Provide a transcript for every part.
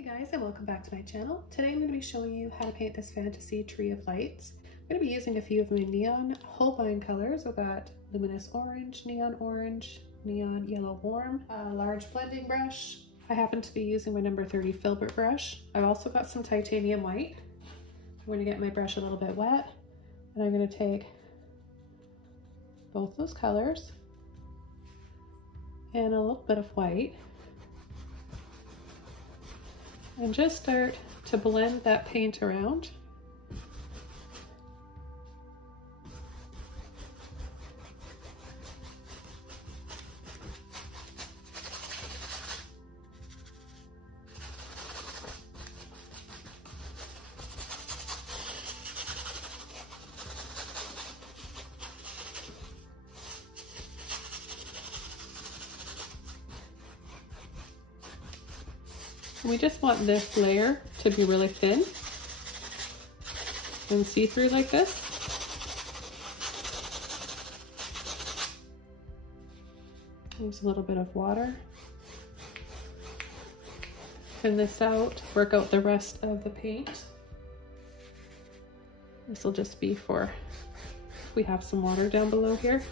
Hey guys, and welcome back to my channel. Today I'm going to be showing you how to paint this fantasy tree of lights. I'm going to be using a few of my neon Holbein colors. I've got luminous orange, neon yellow warm, a large blending brush. I happen to be using my number 30 Filbert brush. I've also got some titanium white. I'm going to get my brush a little bit wet, and I'm going to take both those colors and a little bit of white and just start to blend that paint around. We just want this layer to be really thin and see-through like this. Use a little bit of water. Thin this out, work out the rest of the paint. This will just be for, we have some water down below here.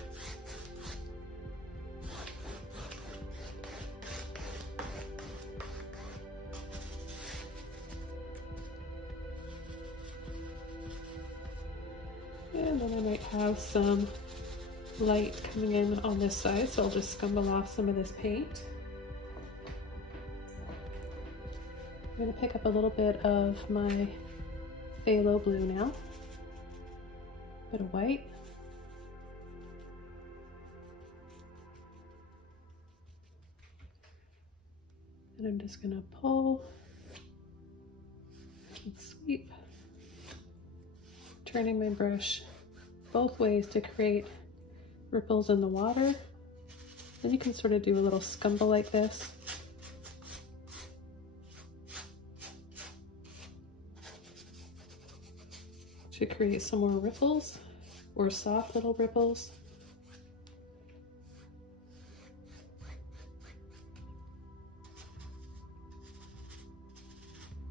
And then I might have some light coming in on this side, so I'll just scumble off some of this paint. I'm going to pick up a little bit of my phthalo blue now, a bit of white. And I'm just going to pull and sweep, turning my brush both ways to create ripples in the water. Then you can sort of do a little scumble like this. To create some more ripples or soft little ripples.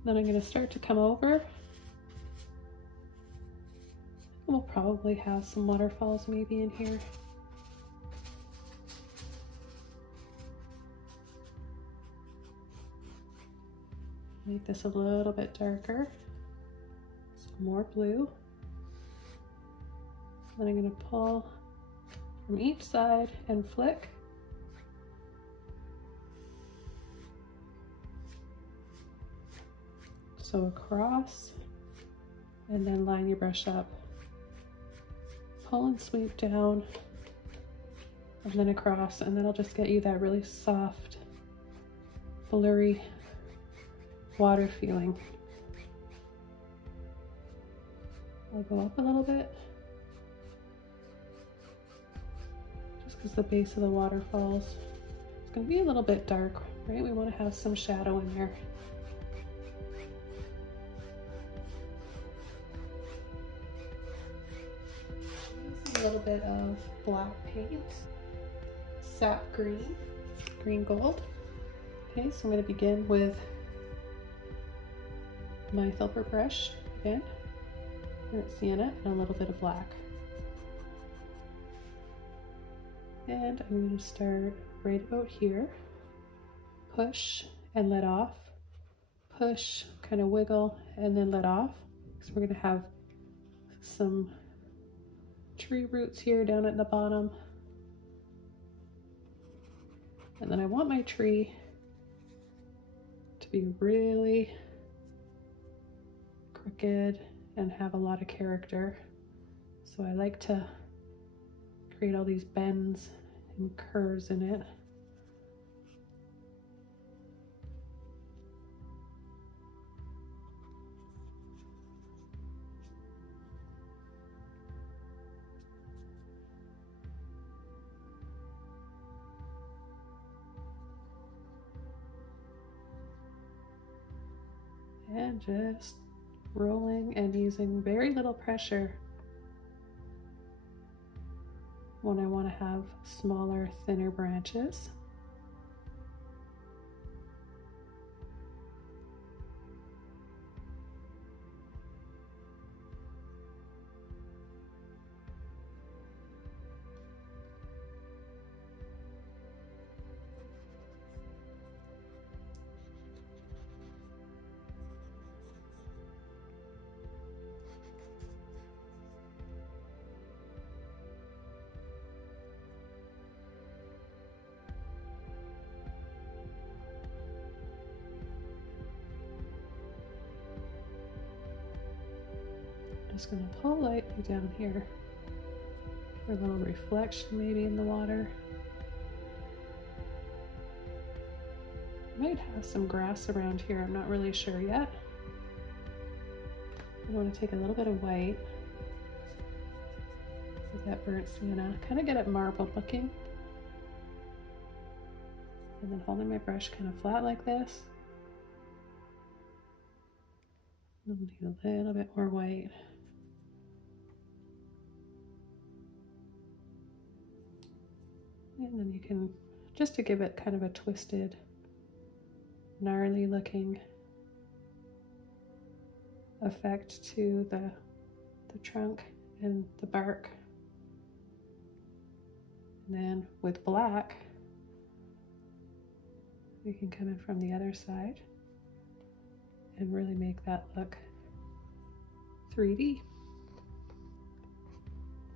Then I'm going to start to come over. We'll probably have some waterfalls maybe in here. Make this a little bit darker. Some more blue. Then I'm going to pull from each side and flick. So across, and then line your brush up. Pull and sweep down, and then across, and that'll just get you that really soft, blurry water feeling. I'll go up a little bit, just because the base of the waterfalls is going to be a little bit dark, right? We want to have some shadow in there. A little bit of black paint, sap green gold. Okay, so I'm going to begin with my Filbert brush again, Sienna, and a little bit of black. And I'm going to start right about here, push and let off, push, kind of wiggle, and then let off. So we're going to have some tree roots here down at the bottom. And then I want my tree to be really crooked and have a lot of character. So I like to create all these bends and curves in it. And just rolling and using very little pressure when I want to have smaller, thinner branches. just going to pull lightly down here for a little reflection maybe in the water. Might have some grass around here, I'm not really sure yet. I want to take a little bit of white with that burnt sienna, kind of get it marbled looking. And then holding my brush kind of flat like this. I'll need a little bit more white. And then you can, just to give it kind of a twisted, gnarly looking effect to the trunk and the bark. And then with black, we can come in from the other side and really make that look 3D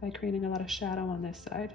by creating a lot of shadow on this side.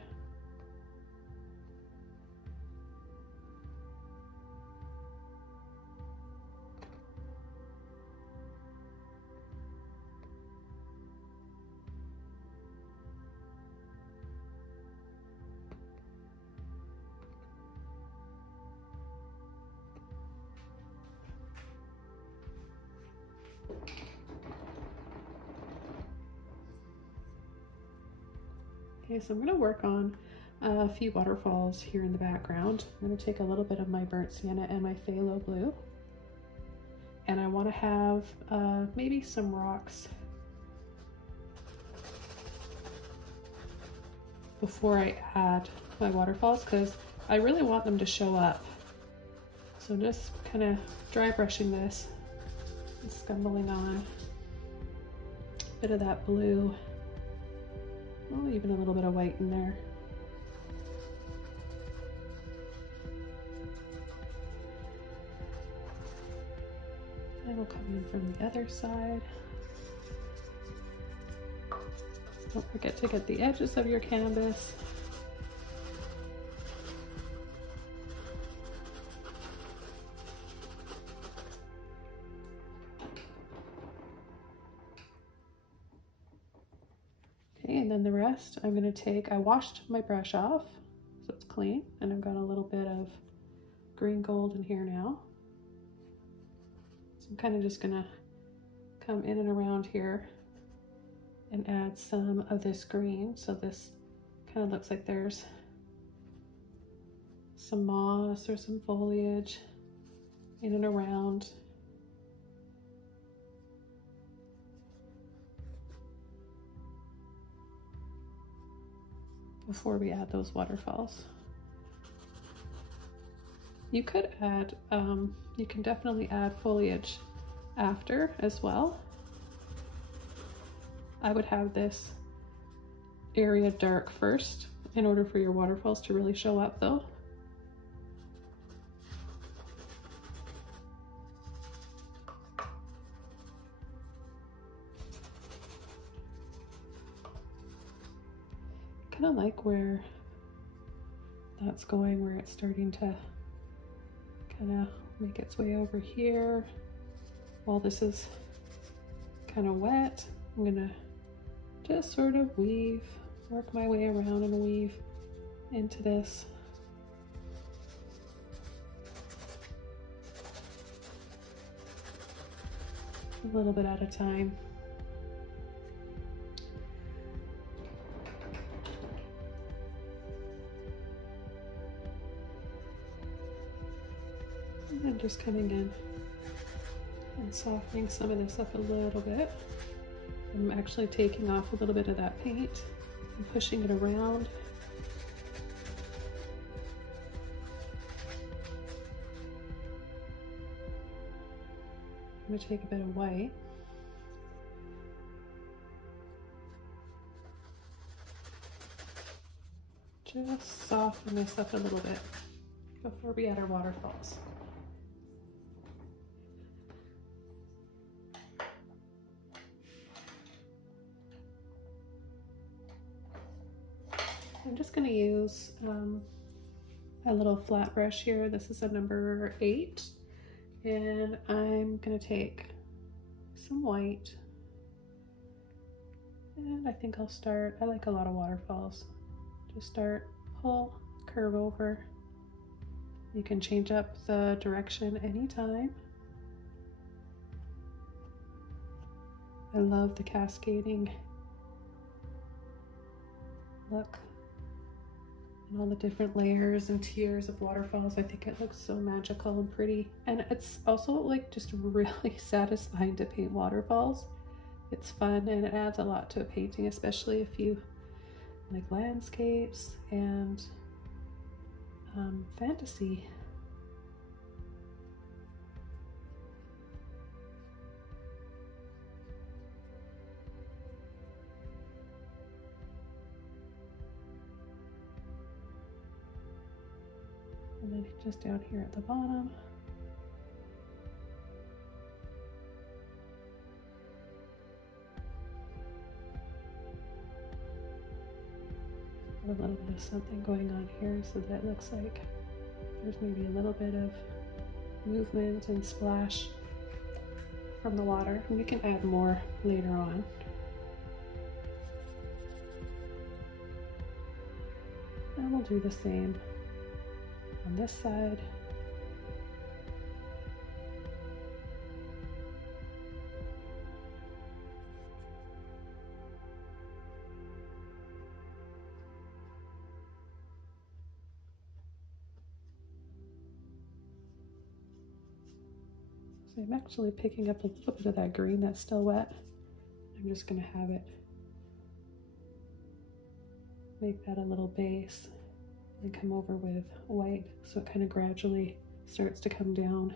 Okay, so I'm going to work on a few waterfalls here in the background. I'm going to take a little bit of my burnt sienna and my phthalo blue, and I want to have maybe some rocks before I add my waterfalls, because I really want them to show up. So I'm just kind of dry brushing this and scumbling on a bit of that blue. Oh, even a little bit of white in there. And we'll come in from the other side. Don't forget to get the edges of your canvas. And then the rest I'm going to take, I washed my brush off so it's clean, and I've got a little bit of green gold in here now. So I'm kind of just going to come in and around here and add some of this green. So this kind of looks like there's some moss or some foliage in and around. Before we add those waterfalls. You could add, you can definitely add foliage after as well. I would have this area dark first in order for your waterfalls to really show up though. Kind of like where that's going, where it's starting to kind of make its way over here. While this is kind of wet, I'm gonna just sort of work my way around and weave into this. A little bit at a time. And then just coming in and softening some of this up a little bit. I'm actually taking off a little bit of that paint and pushing it around. I'm going to take a bit of white. Just soften this up a little bit before we add our waterfalls. I'm just going to use a little flat brush here. This is a number 8, and I'm going to take some white And I think I'll start, I like a lot of waterfalls. Just start, pull, curve over. You can change up the direction anytime. I love the cascading look and all the different layers and tiers of waterfalls. I think it looks so magical and pretty. And it's also like just really satisfying to paint waterfalls. It's fun and it adds a lot to a painting, especially if you like landscapes and fantasy. And then just down here at the bottom. A little bit of something going on here so that it looks like there's maybe a little bit of movement and splash from the water. And we can add more later on. And we'll do the same on this side. So I'm actually picking up a little bit of that green that's still wet. I'm just going to have it make that a little base and come over with white so it kind of gradually starts to come down.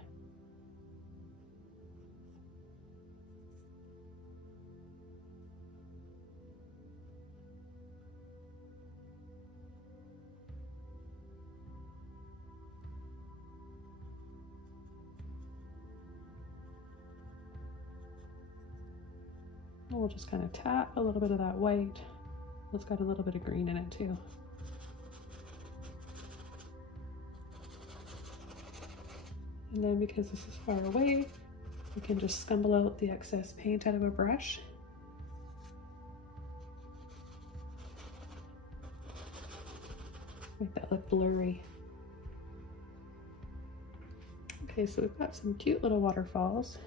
And we'll just kind of tap a little bit of that white. It's got a little bit of green in it too. And then because this is far away, we can just scumble out the excess paint out of a brush. Make that look blurry. Okay, so we've got some cute little waterfalls.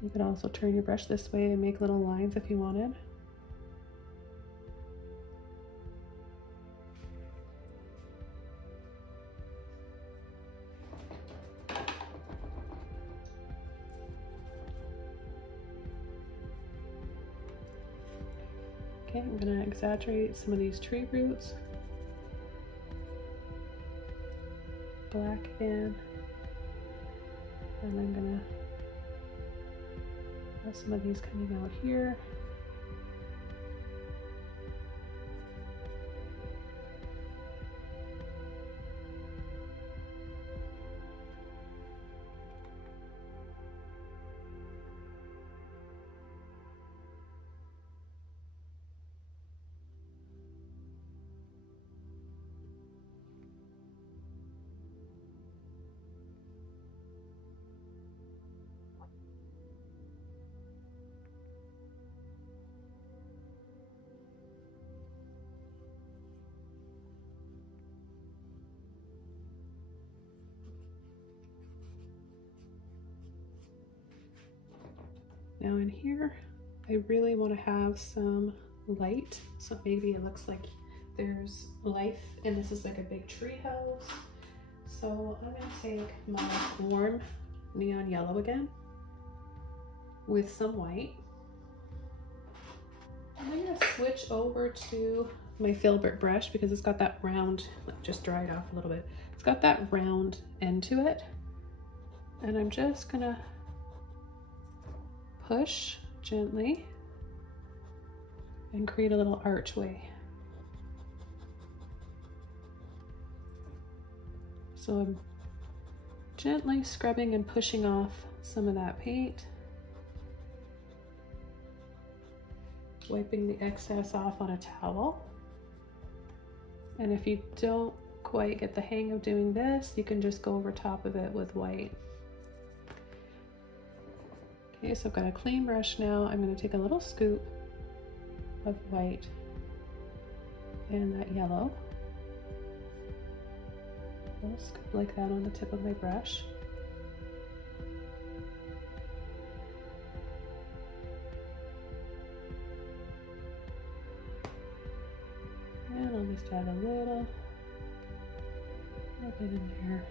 You could also turn your brush this way and make little lines if you wanted. Okay, I'm going to exaggerate some of these tree roots. Black again. And I'm going to have some of these coming out here. Now in here, I really want to have some light, so maybe it looks like there's life, and this is like a big tree house. So I'm going to take my warm neon yellow again with some white. I'm going to switch over to my Filbert brush because it's got that round, just dried off a little bit. It's got that round end to it, and I'm just going to push gently and create a little archway. So I'm gently scrubbing and pushing off some of that paint, wiping the excess off on a towel. And if you don't quite get the hang of doing this, you can just go over top of it with white. Okay, so I've got a clean brush now. I'm going to take a little scoop of white and that yellow. A little scoop like that on the tip of my brush. And I'll just add a little bit in there.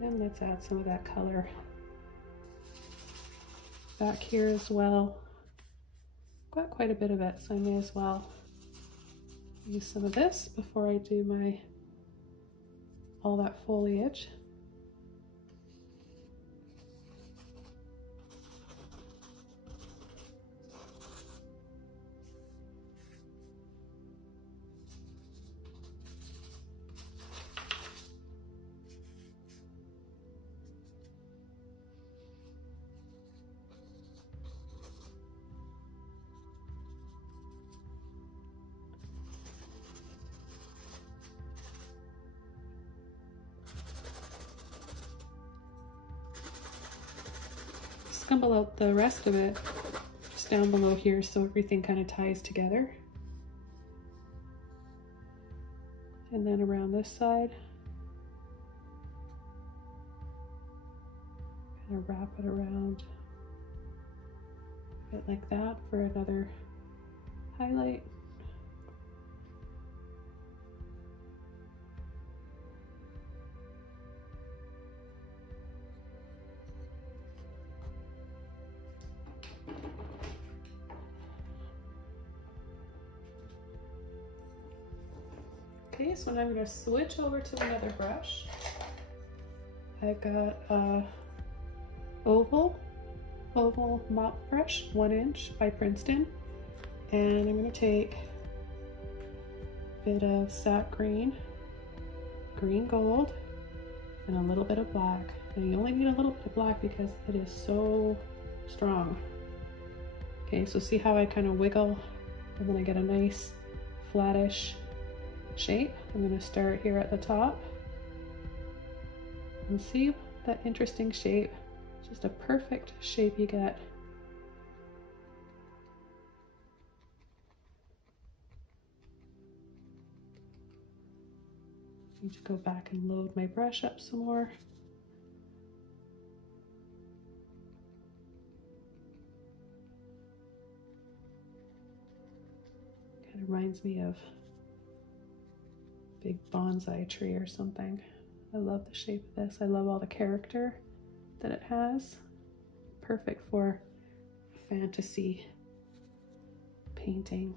And let's add some of that color back here as well. Got quite a bit of it, so I may as well use some of this before I do all that foliage. Scumble out the rest of it just down below here so everything kind of ties together. And then around this side, kind of wrap it around a bit like that for another highlight. Okay, so now I'm going to switch over to another brush. I've got a oval mop brush, 1 inch by Princeton, and I'm going to take a bit of sap green, green gold, and a little bit of black. And you only need a little bit of black because it is so strong. Okay, so see how I kind of wiggle and then I get a nice flattish shape. I'm going to start here at the top and see that interesting shape. Just a perfect shape you get. I need to go back and load my brush up some more. Kind of reminds me of big bonsai tree or something. I love the shape of this. I love all the character that it has. Perfect for fantasy painting.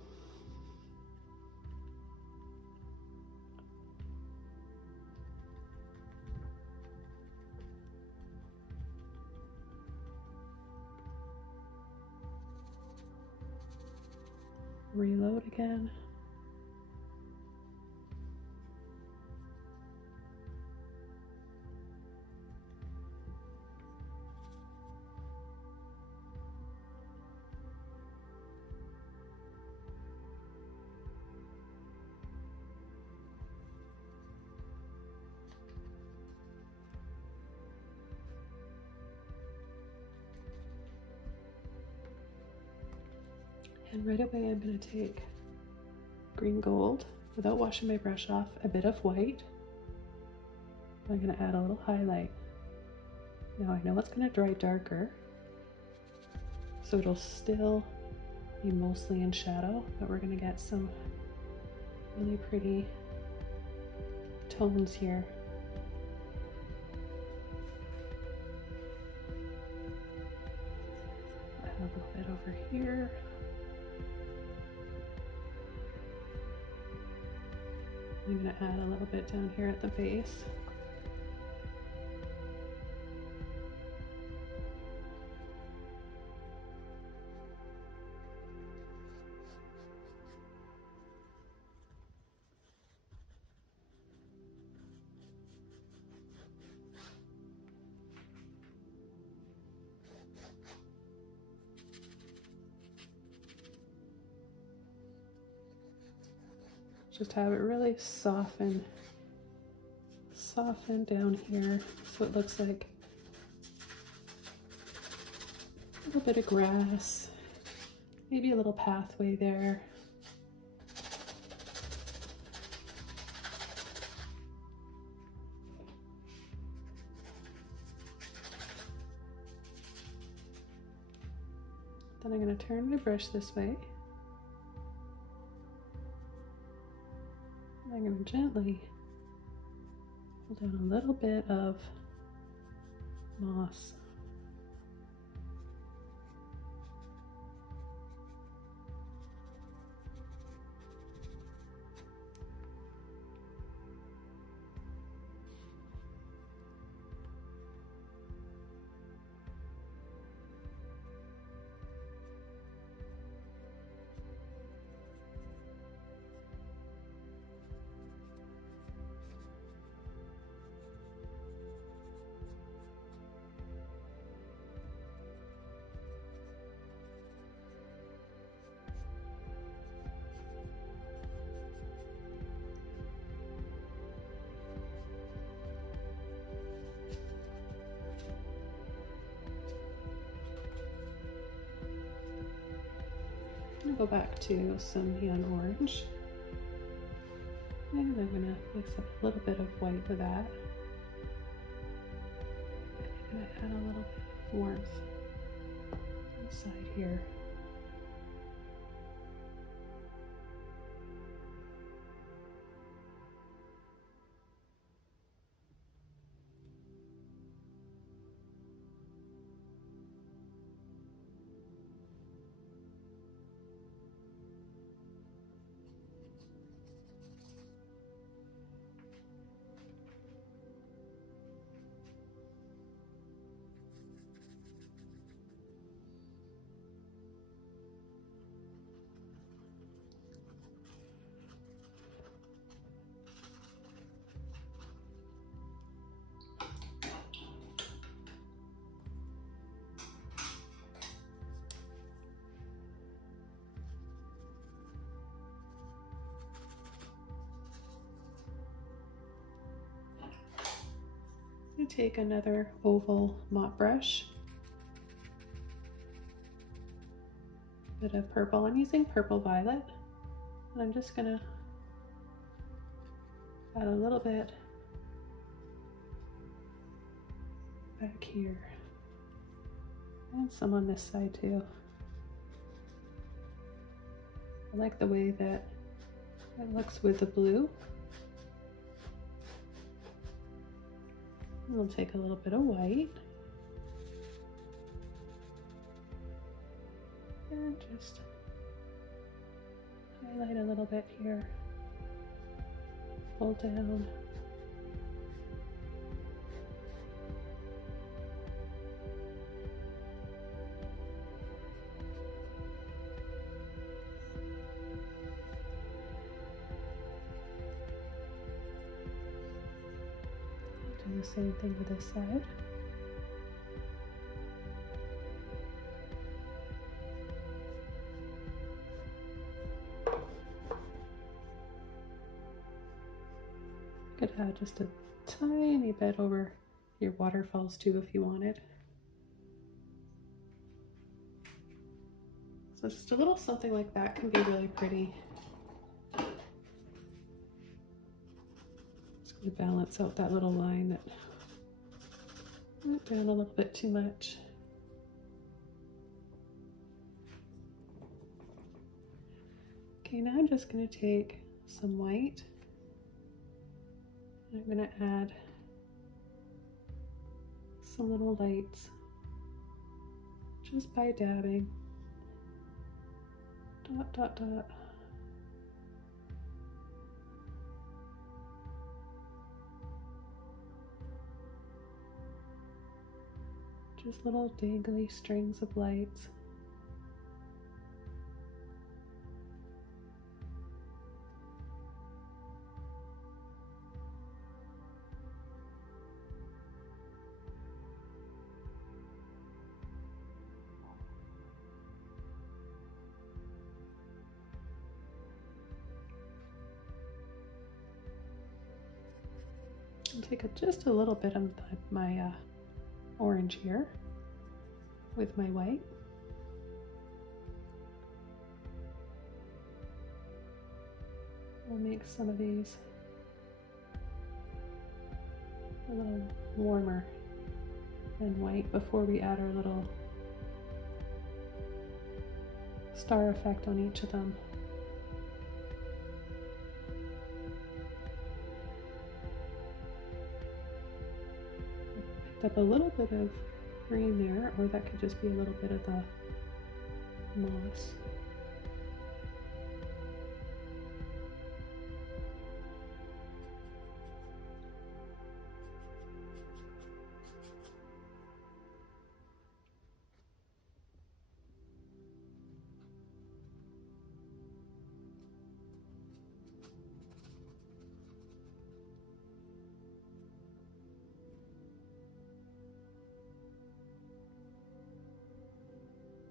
Reload again. And right away I'm going to take green gold, without washing my brush off, a bit of white. I'm going to add a little highlight. Now I know it's going to dry darker, so it'll still be mostly in shadow, but we're going to get some really pretty tones here. Add a little bit over here. I'm going to add a little bit down here at the base. Just have it really soften down here so it looks like a little bit of grass, maybe a little pathway there. Then I'm going to turn my brush this way. And I'm going to gently pull down a little bit of moss. I'm going to go back to some neon orange, and I'm going to mix up a little bit of white with that. I'm going to add a little bit of warmth inside here. Take another oval mop brush, bit of purple. I'm using purple violet, and I'm just gonna add a little bit back here, and some on this side too. I like the way that it looks with the blue. We'll take a little bit of white and just highlight a little bit here, pull down. Do the same thing with this side. Could add just a tiny bit over your waterfalls too if you wanted. So just a little something like that can be really pretty. To balance out that little line that went down a little bit too much. Okay, now I'm just going to take some white and I'm going to add some little lights just by dabbing. Dot, dot, dot. Just little dangly strings of lights. I'll take just a little bit of my orange here with my white. We'll make some of these a little warmer than white before we add our little star effect on each of them. Picked up a little bit of green there, or that could just be a little bit of the moss.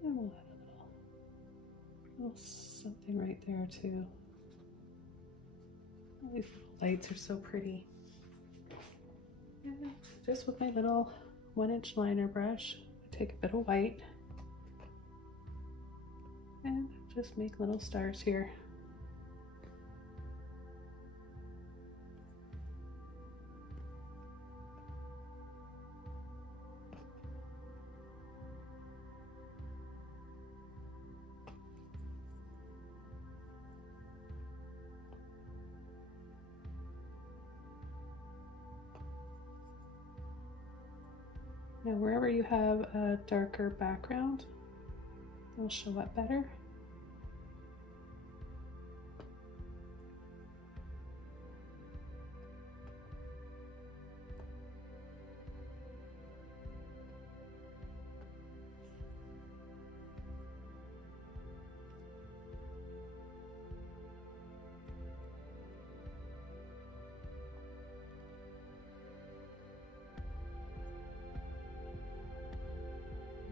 And we'll add a little something right there too. All these lights are so pretty. And just with my little 1-inch liner brush, I take a bit of white and just make little stars here. Now wherever you have a darker background, it'll show up better.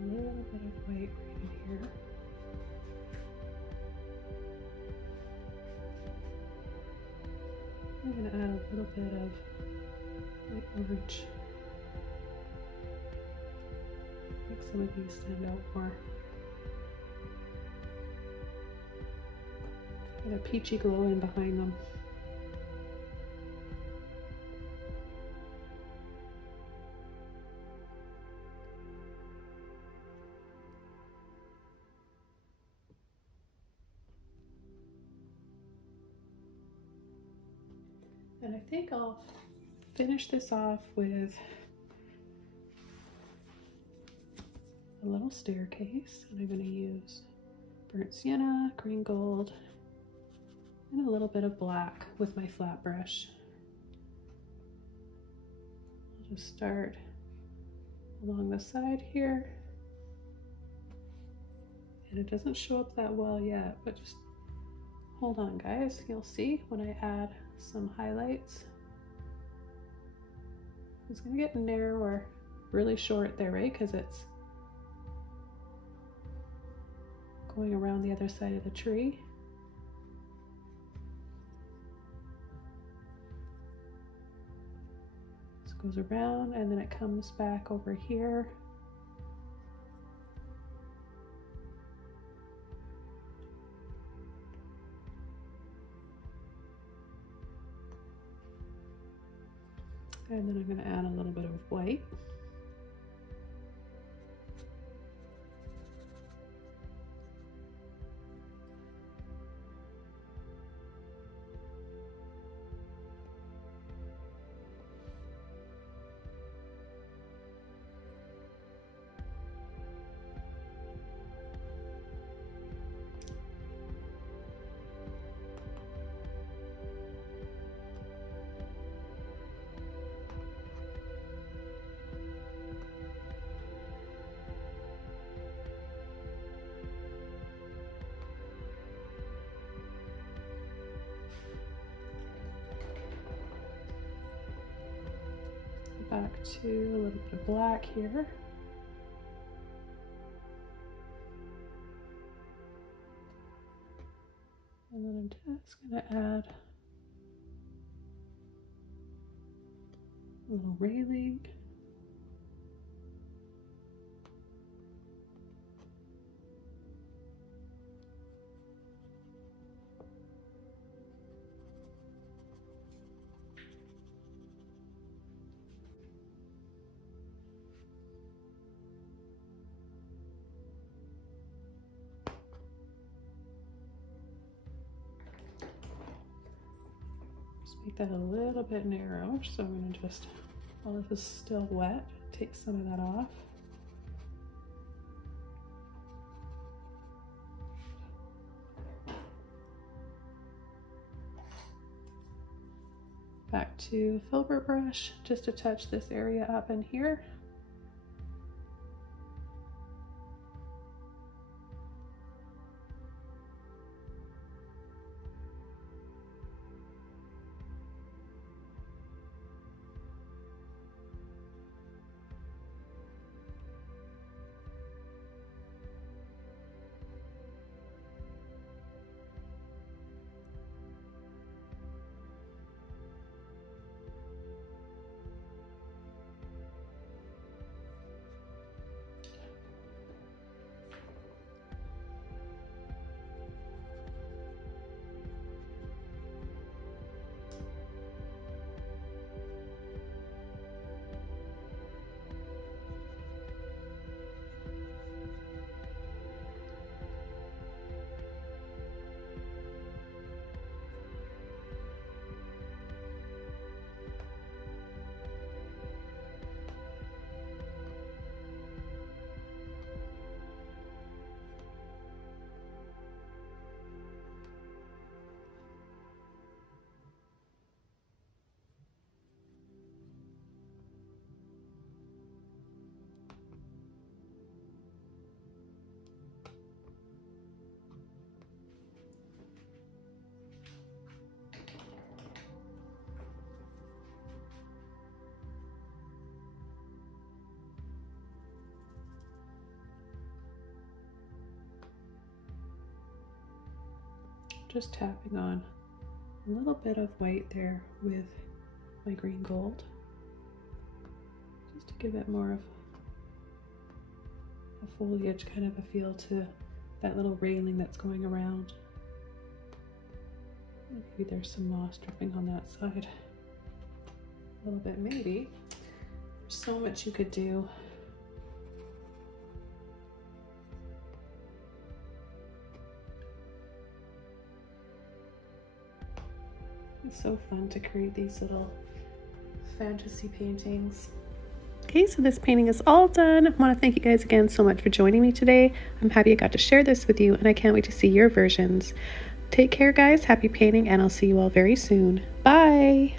A little bit of white right in here. I'm going to add a little bit of light orange. Make some of these stand out more. Get a peachy glow in behind them. And I think I'll finish this off with a little staircase. And I'm going to use burnt sienna, green gold, and a little bit of black with my flat brush. I'll just start along the side here. And it doesn't show up that well yet, but just hold on, guys. You'll see when I add some highlights. It's going to get narrower, really short there, right? Because it's going around the other side of the tree. This goes around and then it comes back over here. And then I'm going to add a little bit of white. Back to a little bit of black here. And then I'm just going to add little railing. Make that a little bit narrow, so I'm going to just, while this is still wet, take some of that off. Back to Filbert brush, just to touch this area up in here. Just tapping on a little bit of white there with my green gold, just to give it more of a foliage kind of a feel to that little railing that's going around. Maybe there's some moss dripping on that side a little bit, maybe. There's so much you could do. It's so fun to create these little fantasy paintings. Okay, so this painting is all done. I want to thank you guys again so much for joining me today. I'm happy I got to share this with you, and I can't wait to see your versions. Take care, guys. Happy painting, and I'll see you all very soon. Bye!